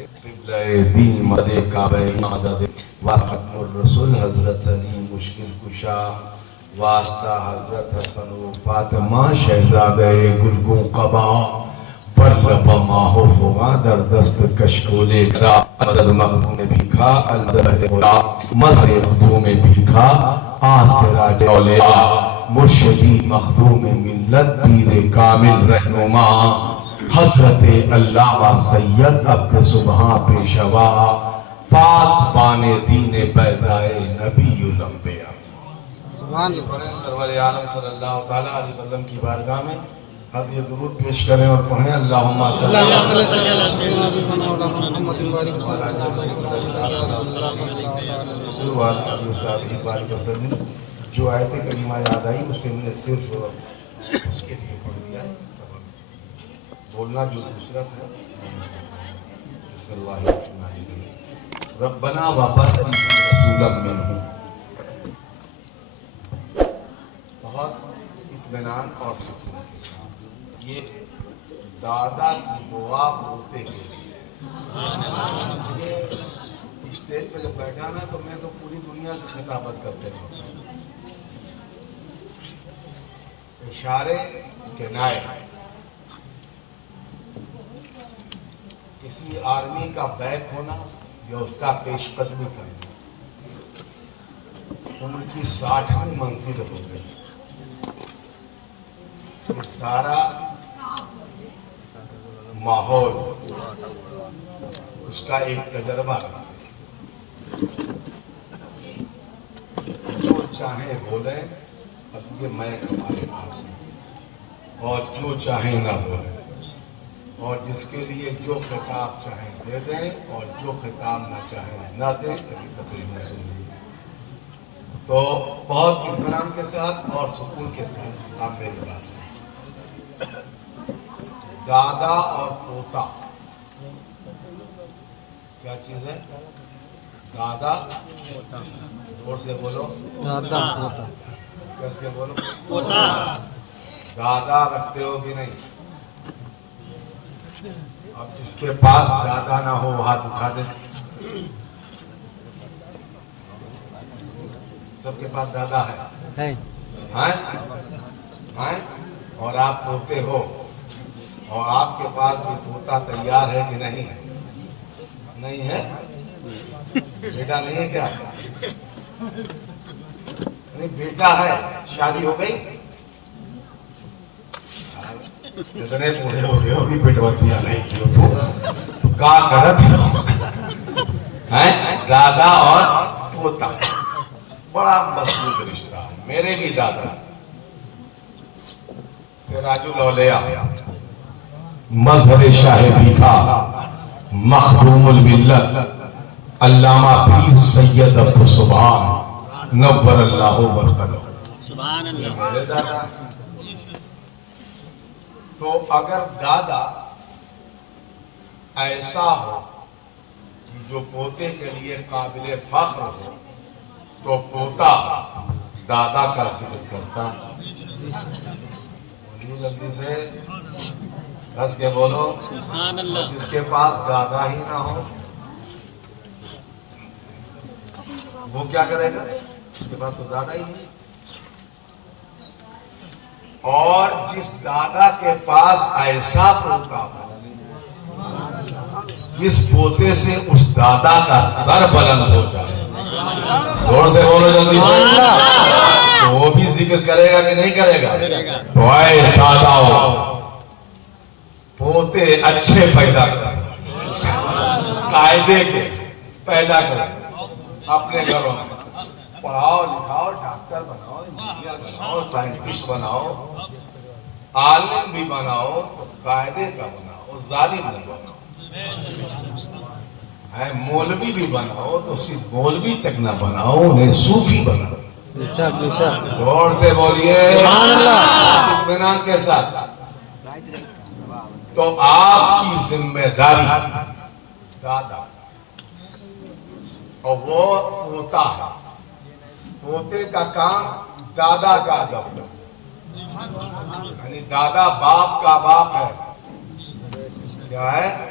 قبلہ دین مدد کعبہ آزاد واسطہ الرسول حضرت علی مشکل کشا واسطہ حضرت حسن و فاطمہ شہزادہ گلگوں قبا بلب ماہو فغا در دست کشکولے کرا مدد مخدوم بھیکھا الدہ خدا مزد مخدوم بھیکھا آسرا جولیا مرشدی مخدوم ملت پیر کامل رہنما حضرت علامہ سید عبد سبحان پیشوا پاس بانے دین بیضائے نبی الانبیاء سبحان اللہ۔ سرور عالم صلی اللہ تعالیٰ علیہ وسلم کی بارگاہ میں ہدیہ درود پیش کریں اور پڑھیں اللہم صلی اللہ علیہ وسلم۔ جو آیت کریمہ یاد آئی اسے میں نے صرف اس کے لیے پڑھ دیا، بولنا جو دوسرا تھا۔ بسم اللہ الرحمن الرحیم ربنا وابعث رسولا منہم۔ بہت اطمینان اور سکون کے ساتھ یہ دادا کی دعا بولتے کے لیے اسٹیج پہ جب بیٹھا نا تو میں تو پوری دنیا سے خطابت کرتے رہتا ہوں، اشارے کنائے۔ کسی آرمی کا بیک ہونا یا اس کا پیش قدمی کرنا، عمر کی 60ویں منزل ہو گئی، یہ سارا ماحول اس کا ایک تجربہ رہا۔ جو چاہیں بولیں، اب یہ میں ہمارے پاس ہوں، اور جو چاہیں نہ بولیں، اور جس کے لیے جو خطاب چاہیں دے دیں اور جو خطاب نہ چاہیں نہ دیں، کبھی تقریر نہ سنیں۔ تو بہت اطمینان کے ساتھ اور سکون کے ساتھ آپ میرے پاس ہیں۔ دادا اور پوتا کیا چیز ہے؟ دادا زور سے بولو، دادا پوتا۔ کیسے بولو؟ پوتا۔ دادا رکھتے ہو کہ نہیں؟ اب جس کے پاس دادا نہ ہو ہاتھ اٹھا دیں۔ سب کے پاس دادا ہے، اور آپ پوتے ہو، اور آپ کے پاس بھی پوتا تیار ہے کہ نہیں ہے؟ نہیں ہے؟ بیٹا نہیں ہے کیا؟ نہیں بیٹا ہے، شادی ہو گئی؟ جتنے بوڑھے ہو گئے ہو بھی بیٹوتیاں نہیں کی ہو تو کا کرت ہے؟ دادا اور پوتا بڑا مضبوط رشتہ ہے۔ میرے بھی دادا سراج الاولیاء مظہر شاہ بھیکھا مخدوم الملت علامہ پیر سید عبد سبحان نور اللہ برکتہ سبحان اللہ۔ میرے دادا۔ تو اگر دادا ایسا ہو کہ جو پوتے کے لیے قابل فخر ہو تو پوتا دادا کا ذکر کرتا۔ بولیے جلدی سے، ہنس کے بولو۔ سبحان اللہ۔ جس کے پاس دادا ہی نہ ہو وہ کیا کرے گا؟ اس کے پاس تو دادا ہی نہیں۔ اور جس دادا کے پاس ایسا پوتا ہو جس پوتے سے اس دادا کا سر بلند ہو جائے، زور سے بولو جلدی سے، تو وہ بھی ذکر کرے گا کہ نہیں کرے گا؟ تو اے دادا ہو، پوتے اچھے پیدا کر، قاعدے کے پیدا کر، اپنے گھروں میں پڑھاؤ لکھاؤ، ڈاکٹر بناؤ، انجینئر بناؤ، سائنٹسٹ بناؤ، عالم بھی بناؤ تو قاعدے کا بناؤ، ظالم نہ بناؤ۔ مولوی بھی بناؤ تو صرف مولوی تک نہ بناؤ، انہیں صوفی بناؤ۔ زور سے بولیے اطمینان کے ساتھ۔ تو آپ کی ذمہ داری دادا، اور وہ پوتا ہے، پوتے کا کام دادا کا ادب، یعنی دادا باپ کا باپ ہے، کیا ہے؟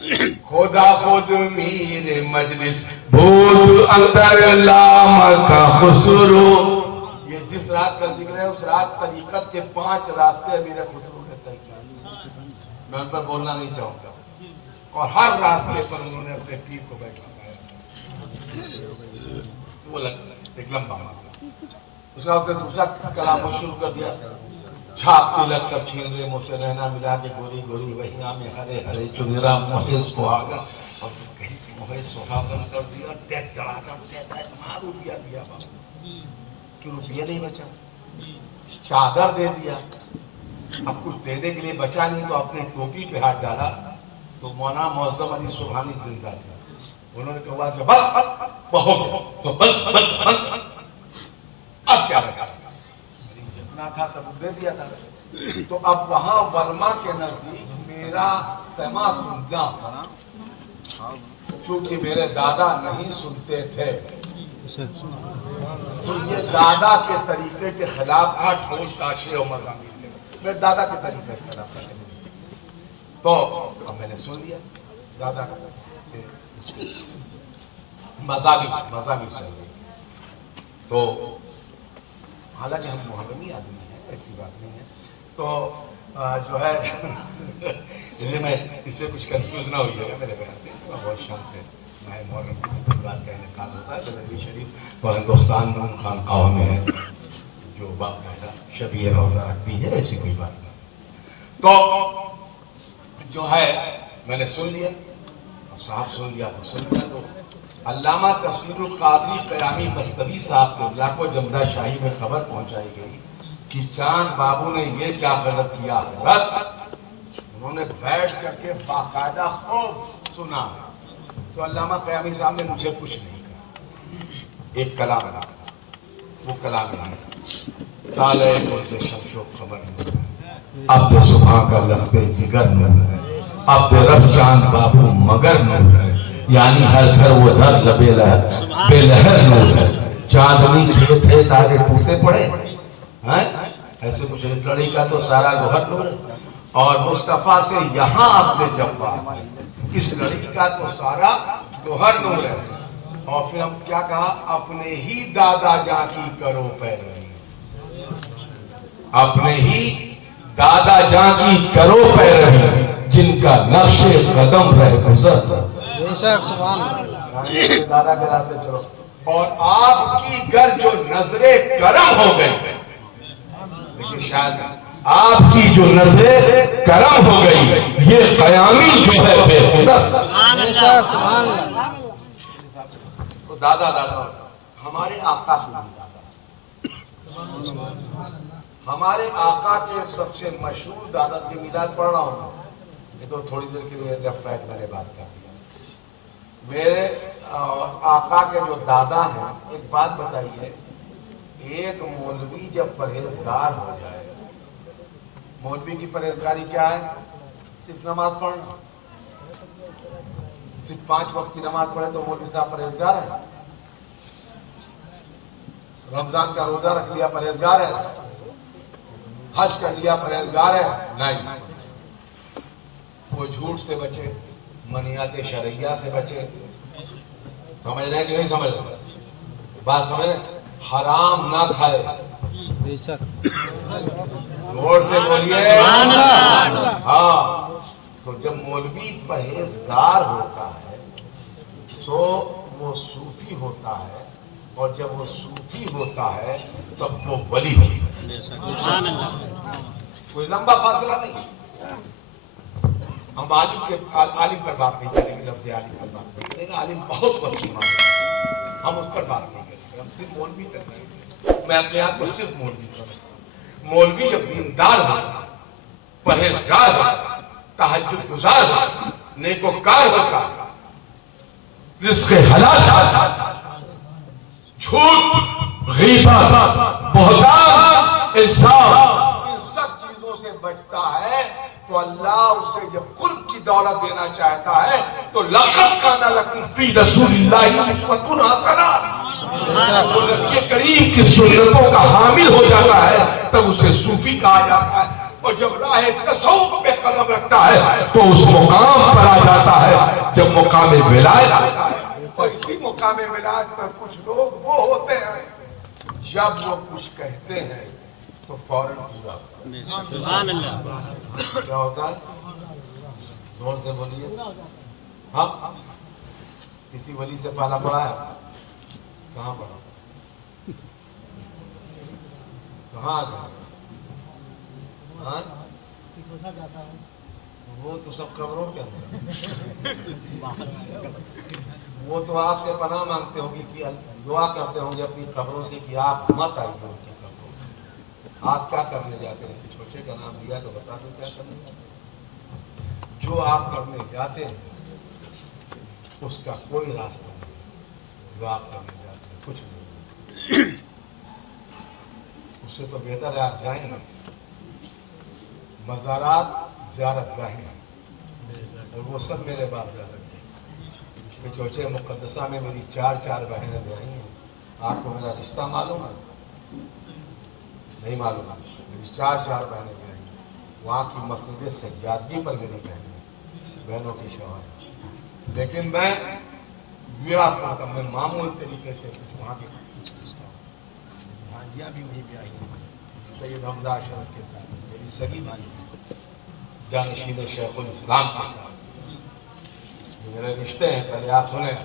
خدا خود میر مجلس بود اندر لام کا خسرو. یہ جس رات کا ذکر ہے اس رات طریقت کے 5 راستے میرے خسرو نے طے کیے. میں ان پر بولنا نہیں چاہوں گا. اور ہر راستے پر انہوں نے اپنے پیر کو بیٹھا پایا. وہ ایک لمبا مانا. اس کے بعد دوسرا کلام شروع کر دیا. چھاپ تلک سب چھین رہے مجھ سے رہنا ملا کے گوری گوری وہیاں میں ہرے ہرے چنیرا موہے سہاگا. اور کہیں سے موہے سہاگا کر دیا. ٹیک دڑاکا کہتا ہے کہاں روپیہ دیا بابا کہ روپیہ نہیں بچا. چادر دے دیا. اب کچھ دینے کے لیے بچا نہیں تو اپنے ٹوپی پہ ہاتھ ڈالا. تو مولانا معظم علی سبحانی زندہ تھا. انہوں نے کہا بس بس اب کیا بچا. جتنا تھا سب دے دیا تھا. تو اب وہاں ولما کے نزدیک میرا سما سننا چونکہ میرے دادا نہیں سنتے تھے تو یہ دادا کے طریقے کے خلاف تھا. ٹھوس تاشے اور مضامین میرے دادا کے طریقے کے خلاف تھا. تو اب میں نے سن لیا دادا کا مذاہبی چل رہی. تو حالانکہ ہم محرمی آدمی ہیں ایسی بات نہیں ہے. تو جو ہے میں اس سے کچھ کنفیوز نہ ہوئی ہے میرے بیان سے. بہت شان سے میں محرم کی بات کا انعقاد ہوتا ہے. بریلوی شریف اور ہندوستان میں ان خانقاہوں میں ہے جو باقاعدہ شبیہ روزہ رکھتی ہے. ایسی کوئی بات نہیں. تو جو ہے میں نے سن لیا اور صاحب سن لیا تو علامہ تفسیر القادری قیامی بستوی صاحب کو لاکھوں جمدہ شاہی میں خبر پہنچائی گئی کہ چاند بابو نے یہ کیا غلط کیا حضرت. انہوں نے بیٹھ کر کے باقاعدہ خوب سنا. تو علامہ قیامی صاحب نے مجھے کچھ نہیں کہا. ایک کلام ہے وہ کلام ہے تالے بولتے شمشو خبر نہیں. عبد صبح کا لخت جگر نور ہے. عبد رب چاند بابو مگر نور ہے. یعنی ہر گھر وہ در بے لہر نور ہے. چاندنی کھیت ہے تارے ٹوٹے پڑے. ایسے کچھ لڑی کا تو سارا گوہر نور ہے. اور مصطفیٰ سے یہاں آپ نے جب بات اس لڑکی کا تو سارا گوہر نور ہے. اور پھر ہم کیا کہا اپنے ہی دادا جان کی کرو پیروی. اپنے ہی دادا جان کی کرو پیروی جن کا نقش قدم رہ گزر. دادا کے راستے چلو. اور آپ کی گر جو نظر کرم ہو گئی لیکن شاید آپ کی جو نظر کرم ہو گئی یہ قیامی جو ہے بے خدر. دادا ہمارے آقا ہمارے آقا کے سب سے مشہور دادا کی میلاد پڑھ رہا ہوں. یہ تو تھوڑی دیر کے لیے لیفٹ رائٹ میں نے بات کر دیا. میرے آقا کے جو دادا ہیں ایک بات بتائیے. ایک مولوی جب پرہیزگار ہو جائے, مولوی کی پرہیزگاری کیا ہے؟ صرف نماز پڑھنا. صرف 5 وقت کی نماز پڑھے تو مولوی صاحب پرہیزگار ہے. رمضان کا روزہ رکھ لیا پرہیزگار ہے. حج کر لیا پرہیزگار ہے. نہیں, وہ جھوٹ سے بچے, منیات شرعیہ سے بچے. سمجھ رہے کہ نہیں سمجھ رہے بات؟ سمجھ رہے حرام نہ کھائے. زور سے بولیے. ہاں, تو جب مولوی پرہیزگار ہوتا ہے تو وہ صوفی ہوتا ہے, اور جب وہ صوفی ہوتا ہے تب وہ ولی ہوتا ہے. کوئی لمبا فاصلہ نہیں. ہم عالم پر بات نہیں کریں گے. لفظ عالم پر بات نہیں کریں گے. عالم بہت وسیع ہے, ہم اس پر بات نہیں کریں گے. ہم صرف مولوی کر رہے ہیں. میں اپنے آپ کو صرف مولوی کر رہا ہوں. مولوی جب دیندار ہوتا, پرہیزگار ہوتا, تہجد گزار ہوتا, نیکوکار ہوتا, رزق حلال ہوتا, جھوٹ, غیبت, بہتان, انصاف, ان سب چیزوں سے بچتا ہے تو اللہ اسے جب قرب کی دولت دینا چاہتا ہے تو لقد کان لکم فی رسول اللہ اسوۃ حسنہ. نبی کریم کی سنتوں کا حامل ہو جاتا ہے تب اسے صوفی کہا جاتا ہے. اور جب راہ تصوف پہ قدم رکھتا ہے تو اس مقام پر آ جاتا ہے جب مقام ولایت آتا ہے. اور اسی مقام ولایت پر کچھ لوگ وہ ہوتے ہیں جب وہ کچھ کہتے ہیں تو فوراً پورا ہوتا ہے. سبحان اللہ. کیا ہوتا ہے؟ زور سے بولیے. ہاں کسی ولی سے پالا پڑا ہے؟ کہاں پڑا؟ کہاں گیا؟ ہاں وہ تو سب قبروں کے اندر. وہ تو آپ سے پناہ مانگتے ہوں گے کہ دعا کرتے ہوں گے اپنی قبروں سے کہ آپ مت آئیے ان کی قبروں سے. آپ کیا کرنے جاتے ہیں؟ کچھ بچے کا نام لیا تو بتا دو کیا کرنے جاتے ہیں. جو آپ کرنے جاتے ہیں اس کا کوئی راستہ نہیں. جو آپ کرنے جاتے ہیں کچھ نہیں. اس سے تو بہتر ہے آپ جائیں نا. مزارات زیارت گاہیں ہیں اور وہ سب میرے باپ دادا کے. چوچے مقدسہ میں میری چار بہنیں بیائی ہیں. آپ کو میرا رشتہ معلوم ہے؟ نہیں معلوم. میری چار بہنیں بیائی ہیں. وہاں کی مسجد سجادگی پر میری بہنوں کی شوہر. لیکن میں میں معمول طریقے سے کچھ وہاں کے بھانجیاں بھی وہیں پہ آئی ہیں. سید حمزہ اشرف کے ساتھ میری سگی بھائی جانشین شیخ الاسلام کے ساتھ میرے رشتے ہیں. پہلے آپ سنیں.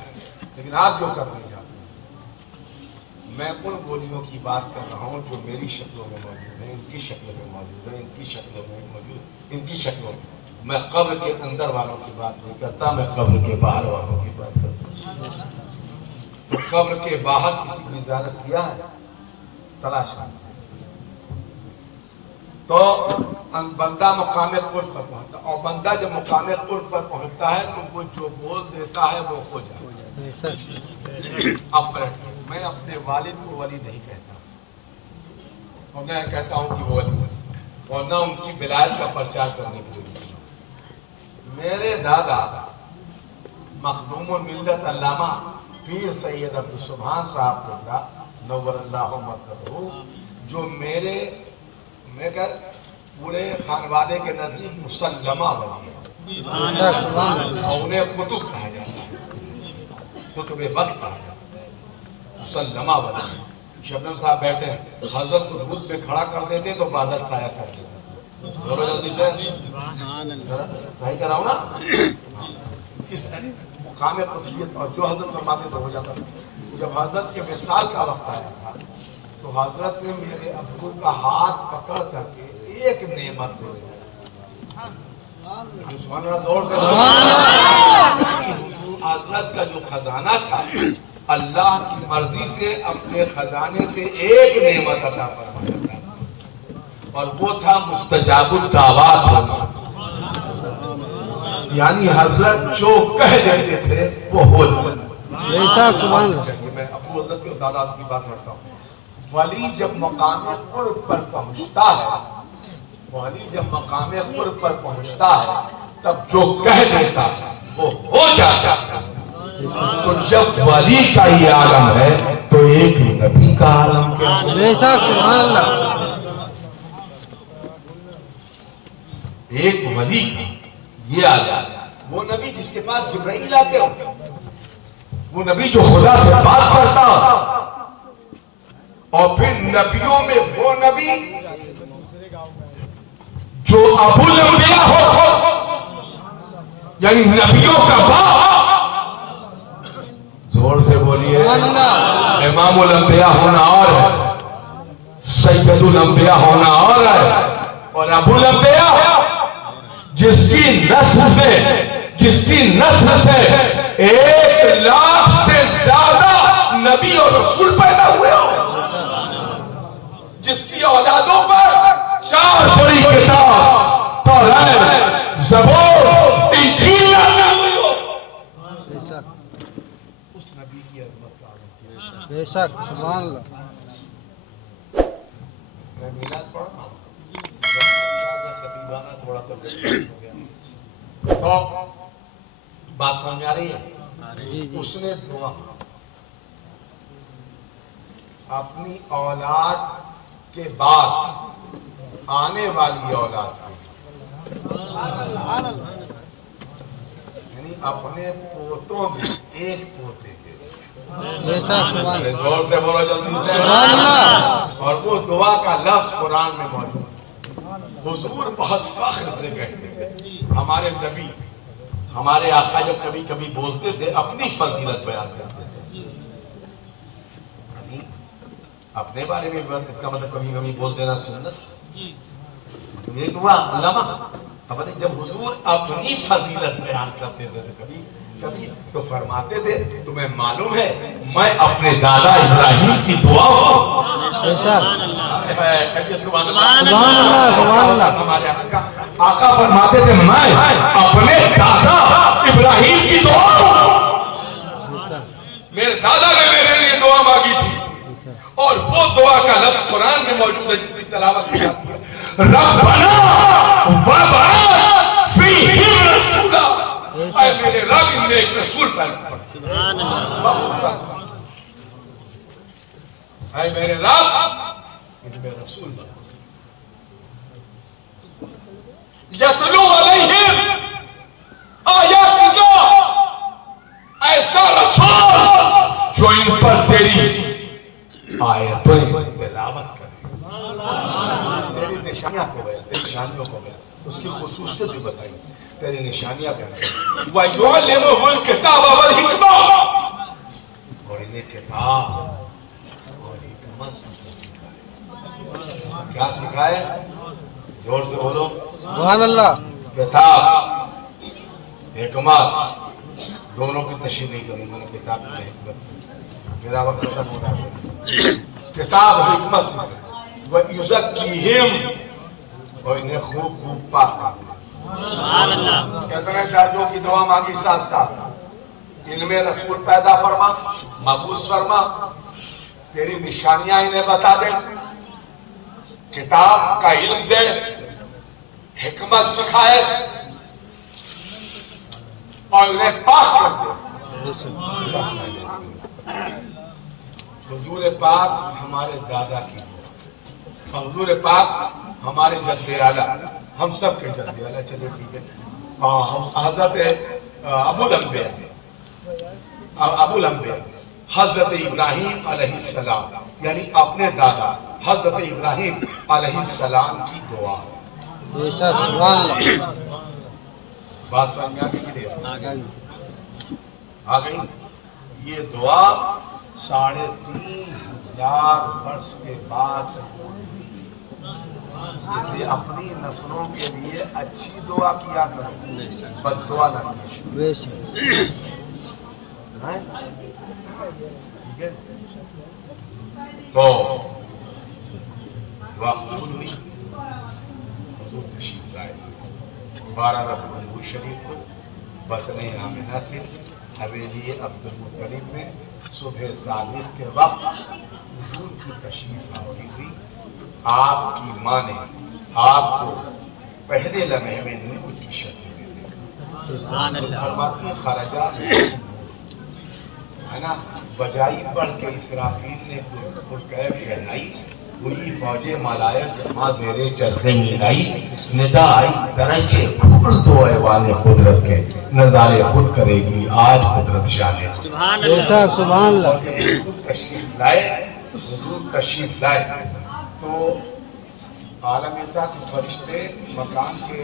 لیکن آپ جو کرنے جاتے ہیں میں ان بولیوں کی بات کر رہا ہوں جو میری شکلوں میں موجود ہیں, ان کی شکلوں میں موجود ہیں, ان کی شکلوں میں موجود, ان کی شکلوں میں. میں قبر کے اندر والوں کی بات نہیں کرتا, میں قبر کے باہر والوں کی بات کرتا ہوں. تو قبر کے باہر کسی کی زیارت کیا ہے؟ تلاش کریں. تو بندہ مقام قرب پر پہنچتا, اور بندہ جب مقام قرب پر پہنچتا ہے تو وہ جو بول دیتا ہے وہ ہو جاتا ہے. اب میں اپنے والد کو ولی نہیں کہتا اور میں کہتا ہوں کہ وہ ولی, اور نہ ان کی ولایت کا پرچار کرنے کے لیے. میرے دادا مخدوم الملت علامہ پیر سید عبدالسبحان صاحب قبلہ نور اللہ مرکزہ, جو میرے پورے خانوادے کے نزدیک مسلمہ ولی ہے, اور انہیں قطب کہا جاتا ہے, قطب وقت کہا جاتا ہے, مسلمہ ولی. شبنم صاحب بیٹھے ہیں, حضرت کو دودھ پہ کھڑا کر دیتے تو بادل سایہ کر دیتے. ضرور جلدی سے صحیح کر رہا ہوں نا. اس مقام قطبیت اور جو حضرت فرماتے تو ہو جاتا. جب حضرت کے وصال کا وقت آیا تھا تو حضرت نے میرے ابو کا ہاتھ پکڑ کر کے ایک نعمت دے دی. حضرت کا جو خزانہ تھا اللہ کی مرضی سے اپنے خزانے سے ایک نعمت عطا فرمایا تھا, اور وہ تھا مستجاب الدعوات ہونا. یعنی حضرت جو کہہ دیتے تھے وہ ہو جاتا. میں ابو حضرت کے دادا کی بات کرتا ہوں. ولی جب مقام قرب پر پہنچتا ہے, ولی جب مقام قرب پر پہنچتا ہے تب جو کہہ دیتا ہے وہ ہو جاتا ہے. تو جب ولی کا یہ عالم ہے تو ایک نبی کا عالم کیا ہے؟ سبحان اللہ. ایک ولی کا یہ عالم, وہ نبی جس کے پاس جبرائیل آتے ہو, وہ نبی جو خدا سے بات کرتا, اور پھر نبیوں میں وہ نبی جو ابو الانبیاء ہو, یعنی نبیوں کا باپ. زور سے بولیے. امام الانبیاء ہونا اور ہے, سید الانبیاء ہونا اور ہے, اور ابو الانبیاء جس کی نسل سے 1,00,000 سے زیادہ نبی اور رسول پیدا ہوئے ہو, جس کی اولادوں پر 4 بڑی کتاب تورات, زبور, انجیل نازل ہوئی ہو. اس نبی کی عظمت کا عالم. بے شک. سبحان اللہ. میں میلاد پڑھ رہا ہوں, خطیبانہ تھوڑا تو بات سمجھ آ رہی ہے. اس نے دعا اپنی اولاد کے بعد آنے والی اولاد کے، یعنی اپنے پوتوں میں ایک پوتے کے، زور سے بولو جلدی سے، اور وہ دعا کا لفظ قرآن میں موجود ہے۔ حضور بہت فخر سے کہتے تھے، ہمارے نبی ہمارے آقا جب کبھی کبھی بولتے تھے اپنی فضیلت بیان کرتے تھے، اپنے بارے میں اس کا مطلب کبھی کبھی بول دینا سنت، یہ دعا علامہ اب جب حضور اپنی فضیلت بیان کرتے تھے کبھی کبھی تو فرماتے تھے تمہیں معلوم ہے میں اپنے دادا ابراہیم کی دعا ہمارے آقا فرماتے تھے میں اپنے دادا ابراہیم کی دعا، میرے دادا نے میرے لیے دعا مانگی تھی اور وہ دعا کا لفظ قرآن میں موجود ہے جس کی تلاوت کی جاتی ہے، ربنا وبعث فیہم رسولا، اے میرے رب ان میں ایک رسول پیدا کر، اے میرے رب ان میں رسول پیدا کر، یتلو علیہم آیاتک، ایسا رسول جو ان پر تیری آیتیں تلاوت کرے، تیری نشانیاں کو بیان، تیری نشانیوں کو بیان، اس کی خصوصیت بھی بتائی، تیری نشانیاں بیان، وَيُعَلِّمُهُ الْكِتَابَ وَالْحِکْمَةَ، اور انہیں کتاب اور حکمت سکھائے، کیا سکھائے؟ زور سے بولو سبحان اللہ، کتاب حکمت، دونوں کی تشریح نہیں کروں میں نے، کتاب کی حکمت، میرا وقت ختم ہو رہا ہے، کتاب حکمت سے وَيُزَكِّيهِمْ، اور انہیں خوب خوب پاک کرنا، سبحان اللہ، کتنے درجوں کی دعا مانگی ساتھ ساتھ، ان میں رسول پیدا فرما، مبعوث فرما، تیری نشانیاں انہیں بتا دے، کتاب کا علم دے، حکمت سکھائے اور انہیں پاک کر دے۔ حضور پاک ہمارے دادا کی دعا، حضور پاک ہمارے جد اعلیٰ، ہم سب کے جد اعلیٰ، چلے ٹھیک ہے، حضرت ابو الانبیاء حضرت ابراہیم علیہ السلام، یعنی اپنے دادا حضرت ابراہیم علیہ السلام کی دعا، سبحان اللہ، بات سمجھ آ گئی؟ یہ دعا 3500 برس کے بعد اس لیے اپنی نسلوں کے لیے اچھی دعا کیا کرو، بد دعا نہ کرو، بے شک، ٹھیک ہے؟ تو وقت ہوئی، حضور تشریف لائے 12 ربیع شریف کو بطن آمنہ سے حویلی عبد المطلب میں صبح صادق کے وقت حضور کی تشریف آوری ہوئی، آپ کی ماں نے آپ کو پہلے لمحے میں نور کی شکل میں دیکھا، سبحان اللہ، فرماتی ہیں خرجات ہے نا، بجائی پڑھ کے اسرافیل نے پرکیف کہلائی، ہوئی فوج ملائک جمع زیر چرخے میرائی، ندا آئی درجے کھول دو ایوان قدرت کے، نظارے خود کرے گی آج قدرت شانے، سبحان بے اللہ، شک، سبحان اللہ، حضور تشریف لائے تو عالم اردا کے فرشتے مکان کے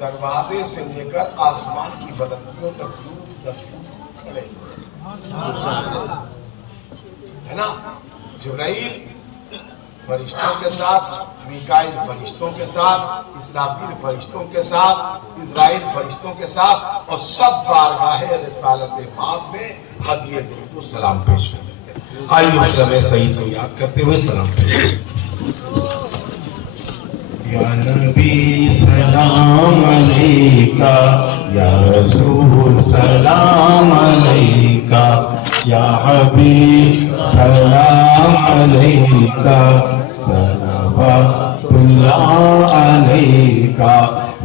دروازے سے لے کر آسمان کی بلندیوں تک دور دستور کھڑے ہے نا، جبرائیل فرشتوں کے ساتھ، میکائیل فرشتوں کے ساتھ، اسرافیل فرشتوں کے ساتھ، اسرائیل فرشتوں کے ساتھ، اور سب بارگاہ رسالت مآب میں ہدیہ درود و سلام پیش کرتے ہیں۔ آئیے مسلم سعید کو یاد کرتے ہوئے سلام پیش کرتے ہیں۔ یا نبی سلام علیکہ، یا رسول سلام علیکہ، یا حبیب سلام علیکہ، صلوات اللہ علیکہ،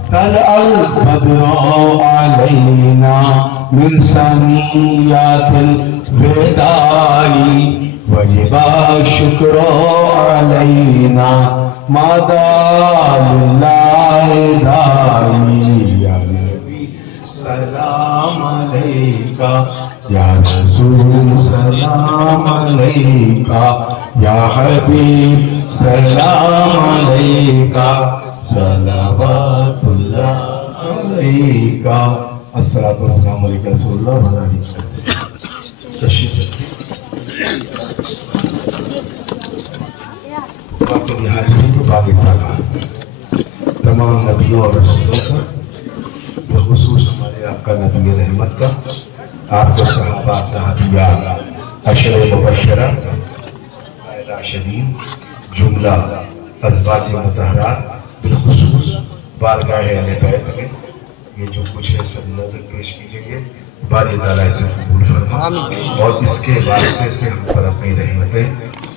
طلع البدر علینا من ثنیات الوداع، وجب الشکر علیکہ علينا مدى لله داعي يا نبي سلام عليك يا رسول سلام عليك يا حبيب سلام عليك صلوات الله عليك الصلاة والسلام عليك رسول الله وعلى آله وصحبه تشریف رکھیے وقت نہایت کو باغ تعالیٰ تمام نبیوں اور رسولوں کا بخصوص ہمارے آپ کا نبی رحمت کا آپ کے صحابہ صحابیہ عشر مبشرہ راشدین جملہ ازواج مطہرات بالخصوص بارگاہ اہل بیت میں یہ جو کچھ ہے سب نظر پیش کی گئی ہے باری تعالیٰ سے قبول فرما اور اس کے واسطے سے ہم پر اپنی رحمتیں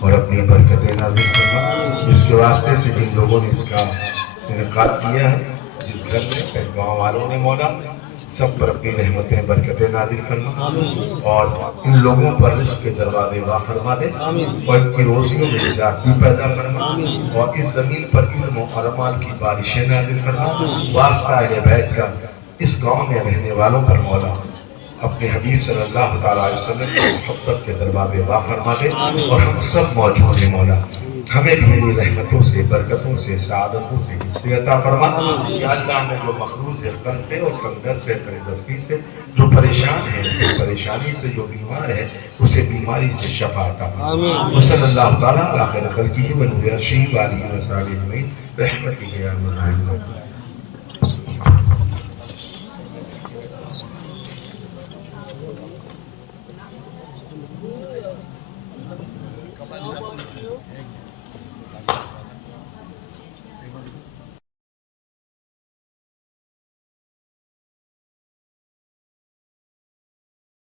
اور اپنی برکتیں نازل فرما اس کے واسطے سے جن لوگوں نے اس کا انعقاد کیا ہے جس گھر میں گاؤں والوں نے مولا سب پر اپنی رحمتیں برکتیں نازل فرما اور ان لوگوں پر رزق کے دروازے واہ فرما دے اور ان کی روزیوں میں زیادتی پیدا فرما اور اس زمین پر علم و اعمال کی بارشیں نازل فرما واسطہ اہل بیت کا اس گاؤں میں رہنے والوں پر مولا اپنے حبیب صلی اللہ تعالیٰ علیہ وسلم کی محبت کے دروازے واہ فرما دے اور ہم سب موجود ہیں مولا ہمیں بھی اپنی رحمتوں سے برکتوں سے سعادتوں سے حصے عطا فرما یا اللہ میں جو مخروض ہے قرض سے اور تنگدست سے تردستی سے جو پریشان ہے اسے پریشانی سے جو بیمار ہے اسے بیماری سے شفا عطا فرما وصلی اللہ تعالیٰ علی خیر خلقہ و نور عرشہ و آلہ و صحبہ اجمعین برحمتک یا ارحم الراحمین